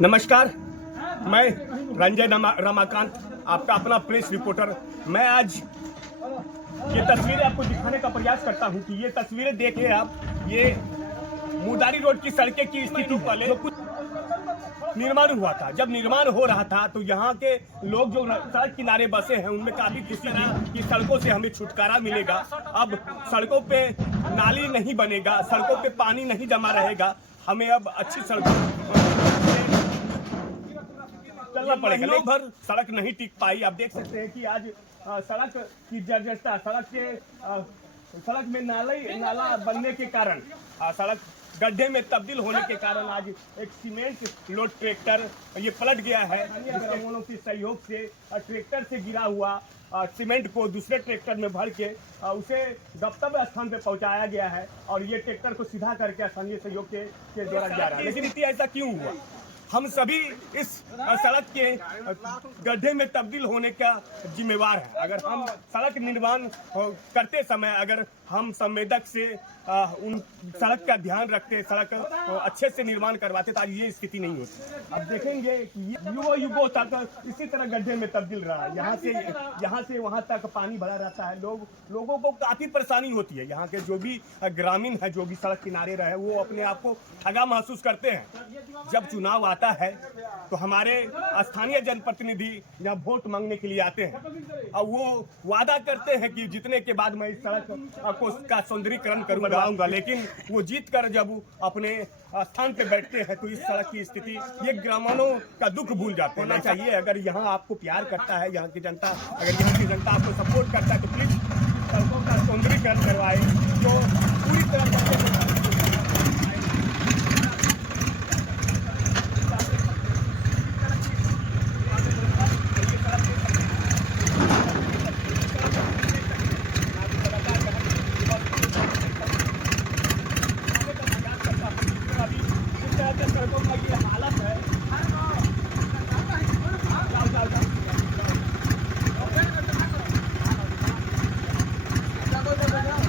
नमस्कार, मैं रंजय रमाकांत, आपका अपना प्रेस रिपोर्टर। मैं आज ये तस्वीरें आपको दिखाने का प्रयास करता हूं कि ये तस्वीरें देखें आप। ये मुदारी रोड की सड़कें की स्थिति पहले जो कुछ निर्माण हुआ था, जब निर्माण हो रहा था तो यहाँ के लोग जो सड़क किनारे बसे हैं उनमें काफी खुशी थी कि सड़कों से हमें छुटकारा मिलेगा। अब सड़कों पे नाली नहीं बनेगा, सड़कों पे पानी नहीं जमा रहेगा, हमें अब अच्छी सड़कों चलना पड़ेगा। महीनों भर सड़क नहीं टिक पाई। आप देख सकते हैं कि आज सड़क की जर्जरता, सड़क में नाला बनने के कारण, सड़क गड्ढे में तब्दील होने के कारण आज एक सीमेंट लोड ट्रैक्टर ये पलट गया है। ग्रामीणों के सहयोग से ट्रैक्टर से गिरा हुआ सीमेंट को दूसरे ट्रैक्टर में भर के उसे गंतव्य स्थान पे पहुंचाया गया है और ये ट्रैक्टर को सीधा करके स्थानीय सहयोग के द्वारा जा रहा है। लेकिन इतनी ऐसा क्यों हुआ? हम सभी इस सड़क के गड्ढे में तब्दील होने का जिम्मेवार है। अगर हम सड़क निर्माण करते समय अगर हम संवेदक से उन सड़क का ध्यान रखते, सड़क अच्छे से निर्माण करवाते तो आज ये स्थिति नहीं होती। अब देखेंगे कि युगों तक इसी तरह गड्ढे में तब्दील रहा है। यहाँ से वहाँ तक पानी भरा रहता है। लोगों को काफी परेशानी होती है। यहाँ के जो भी ग्रामीण है, जो भी सड़क किनारे रहे, वो अपने आप को ठगा महसूस करते हैं। जब चुनाव आता है तो हमारे स्थानीय जनप्रतिनिधि यहाँ वोट मांगने के लिए आते हैं और वो वादा करते हैं कि जीतने के बाद मैं इस सड़क का सौंदर्यीकरण करवाऊंगा, लेकिन वो जीत कर जब अपने स्थान पे बैठते हैं तो इस सड़क की स्थिति, ये ग्रामीणों का दुख भूल जाते हैं। चाहिए अगर यहाँ आपको प्यार करता है, यहाँ की जनता, अगर यहाँ की जनता आपको सपोर्ट करता है तो प्लीज सड़कों का सौंदर्यीकरण करवाए जो पूरी तरह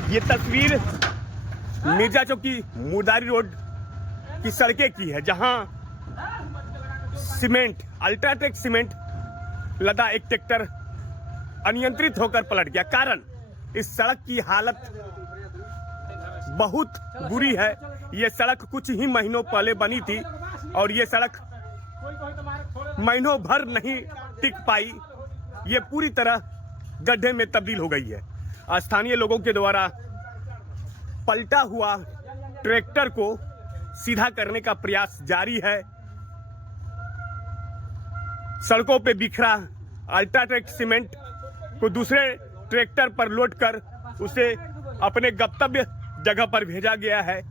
ये तस्वीर मिर्जा चौक की मुदारी रोड की सड़कें की है, जहां सीमेंट, अल्ट्राटेक सीमेंट लदा एक ट्रैक्टर अनियंत्रित होकर पलट गया। कारण इस सड़क की हालत बहुत बुरी है। ये सड़क कुछ ही महीनों पहले बनी थी और ये सड़क महीनों भर नहीं टिक पाई। ये पूरी तरह गड्ढे में तब्दील हो गई है। स्थानीय लोगों के द्वारा पलटा हुआ ट्रैक्टर को सीधा करने का प्रयास जारी है। सड़कों पे बिखरा अल्ट्राटेक सीमेंट को दूसरे ट्रैक्टर पर लोड कर उसे अपने गंतव्य जगह पर भेजा गया है।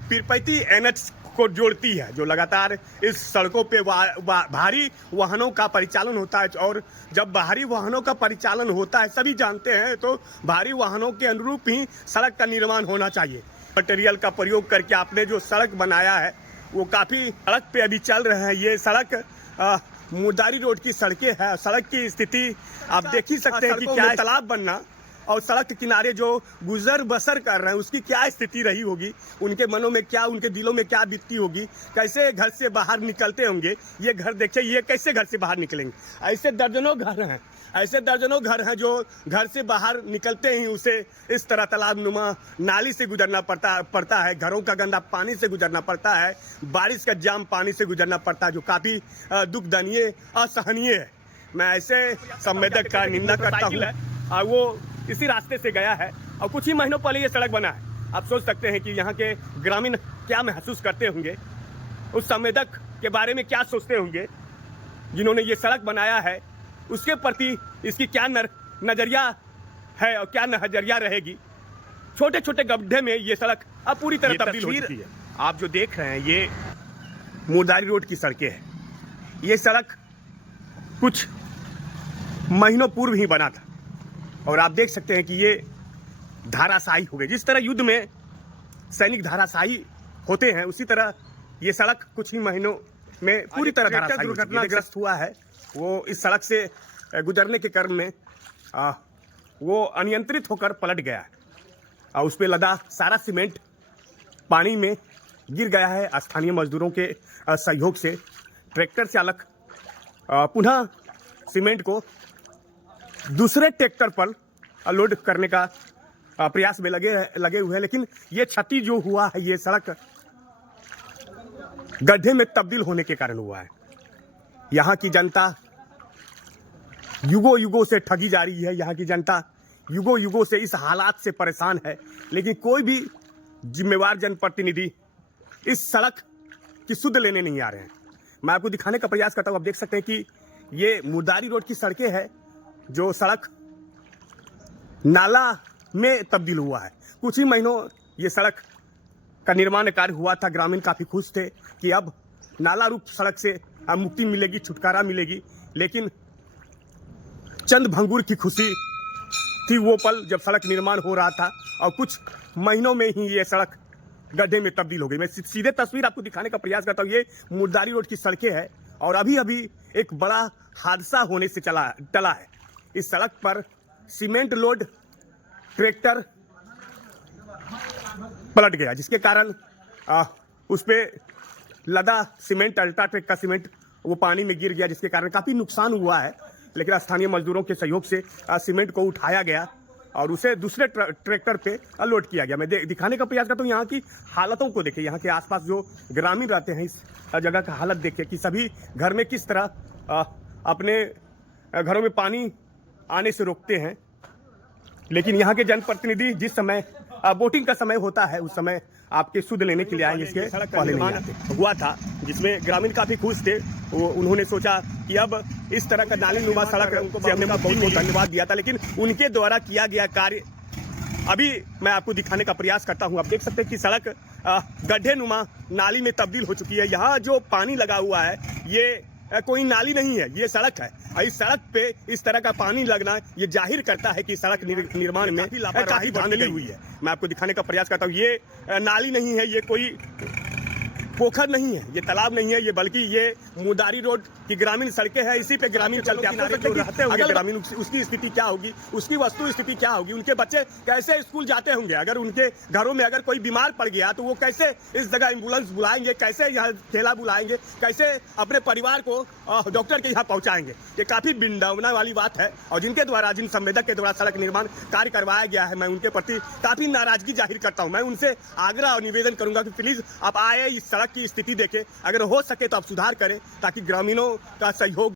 पीरपैती एनएच को जोड़ती है, जो लगातार इस सड़कों पे भारी वाहनों का परिचालन होता है और जब भारी वाहनों का परिचालन होता है, सभी जानते हैं, तो भारी वाहनों के अनुरूप ही सड़क का निर्माण होना चाहिए। मटेरियल का प्रयोग करके आपने जो सड़क बनाया है वो काफी सड़क पे अभी चल रहे हैं। ये सड़क मुदारी रोड की सड़कें है। सड़क की स्थिति आप देख ही सकते हैं कि क्या तालाब बनना और सड़क के किनारे जो गुजर बसर कर रहे हैं उसकी क्या स्थिति रही होगी, उनके मनों में क्या, उनके दिलों में क्या बीतती होगी, कैसे घर से बाहर निकलते होंगे। ये घर देखिए, ये कैसे घर से बाहर निकलेंगे। ऐसे दर्जनों घर हैं जो घर से बाहर निकलते ही उसे इस तरह तालाब नुमा नाली से गुजरना पड़ता है। घरों का गंदा पानी से गुजरना पड़ता है, बारिश का जाम पानी से गुजरना पड़ता है, जो काफ़ी दुखदनीय, असहनीय है। मैं ऐसे संवेदक का निंदा करता हूँ और वो इसी रास्ते से गया है और कुछ ही महीनों पहले ये सड़क बना है। आप सोच सकते हैं कि यहाँ के ग्रामीण क्या महसूस करते होंगे, उस संवेदक के बारे में क्या सोचते होंगे जिन्होंने ये सड़क बनाया है, उसके प्रति इसकी क्या नजरिया है और क्या नजरिया रहेगी। छोटे छोटे गड्ढे में ये सड़क अब पूरी तरह तब्दील हो चुकी है। आप जो देख रहे हैं ये मुदारी रोड की सड़कें हैं। ये सड़क कुछ महीनों पूर्व ही बना था और आप देख सकते हैं कि ये धाराशायी हो गई। जिस तरह युद्ध में सैनिक धाराशायी होते हैं, उसी तरह ये सड़क कुछ ही महीनों में पूरी तरह धाराशायी दुर्घटनाग्रस्त हुआ है। वो इस सड़क से गुजरने के क्रम में वो अनियंत्रित होकर पलट गया है और उस पर लदा सारा सीमेंट पानी में गिर गया है। स्थानीय मजदूरों के सहयोग से ट्रैक्टर चालक पुनः सीमेंट को दूसरे ट्रैक्टर पर लोड करने का प्रयास में लगे हुए हैं, लेकिन ये क्षति जो हुआ है ये सड़क गड्ढे में तब्दील होने के कारण हुआ है। यहाँ की जनता युगों युगों से ठगी जा रही है, यहाँ की जनता युगों युगों से इस हालात से परेशान है, लेकिन कोई भी जिम्मेवार जनप्रतिनिधि इस सड़क की सुध लेने नहीं आ रहे हैं। मैं आपको दिखाने का प्रयास करता हूँ। आप देख सकते हैं कि ये मुर्दारी रोड की सड़कें हैं, जो सड़क नाला में तब्दील हुआ है। कुछ ही महीनों ये सड़क का निर्माण कार्य हुआ था। ग्रामीण काफ़ी खुश थे कि अब नाला रूप सड़क से अब मुक्ति मिलेगी, छुटकारा मिलेगी, लेकिन चंद भंगुर की खुशी थी वो पल जब सड़क निर्माण हो रहा था और कुछ महीनों में ही ये सड़क गड्ढे में तब्दील हो गई। मैं सीधे तस्वीर आपको दिखाने का प्रयास करता हूँ। ये मुर्दारी रोड की सड़कें हैं और अभी अभी एक बड़ा हादसा होने से टला है। इस सड़क पर सीमेंट लोड ट्रैक्टर पलट गया, जिसके कारण उस पे लदा सीमेंट, अल्ट्राटेक का सीमेंट वो पानी में गिर गया, जिसके कारण काफ़ी नुकसान हुआ है। लेकिन स्थानीय मजदूरों के सहयोग से सीमेंट को उठाया गया और उसे दूसरे ट्रैक्टर पे लोड किया गया। मैं दिखाने का प्रयास करता हूँ। यहाँ की हालतों को देखिए, यहाँ के आसपास जो ग्रामीण रहते हैं इस जगह का हालत देखिए कि सभी घर में किस तरह अपने घरों में पानी आने से रोकते हैं। लेकिन यहाँ के जनप्रतिनिधि जिस समय वोटिंग का समय होता है उस समय आपके सुध लेने के लिए आएंगे। इसके सड़क का निर्माण हुआ था जिसमें ग्रामीण काफ़ी खुश थे। उन्होंने सोचा कि अब इस तरह का नाली नुमा सड़क से हमने बहुत बहुत धन्यवाद दिया था, लेकिन उनके द्वारा किया गया कार्य अभी मैं आपको दिखाने का प्रयास करता हूं। आप देख सकते हैं कि सड़क गड्ढे नुमा नाली में तब्दील हो चुकी है। यहाँ जो पानी लगा हुआ है ये कोई नाली नहीं है, ये सड़क है। इस सड़क पे इस तरह का पानी लगना ये जाहिर करता है कि सड़क निर्माण में काफी धांधली हुई है। मैं आपको दिखाने का प्रयास करता हूँ। ये नाली नहीं है, ये कोई पोखर नहीं है, ये तालाब नहीं है, ये बल्कि ये मुर्दारी रोड की ग्रामीण सड़कें हैं। इसी पे ग्रामीण चलते रहते होंगे। ग्रामीण उसकी स्थिति क्या होगी, उसकी वस्तु स्थिति क्या होगी, उनके बच्चे कैसे स्कूल जाते होंगे, अगर उनके घरों में अगर कोई बीमार पड़ गया तो वो कैसे इस जगह एम्बुलेंस बुलाएंगे, कैसे यहाँ ठेला बुलाएंगे, कैसे अपने परिवार को डॉक्टर के यहाँ पहुँचाएंगे। ये काफ़ी विडंबना वाली बात है और जिनके द्वारा, जिन संवेदक के द्वारा सड़क निर्माण कार्य करवाया गया है, मैं उनके प्रति काफ़ी नाराजगी जाहिर करता हूँ। मैं उनसे आग्रह और निवेदन करूँगा कि प्लीज़ आप आए, इस सड़क की स्थिति देखें, अगर हो सके तो आप सुधार करें ताकि ग्रामीणों का सहयोग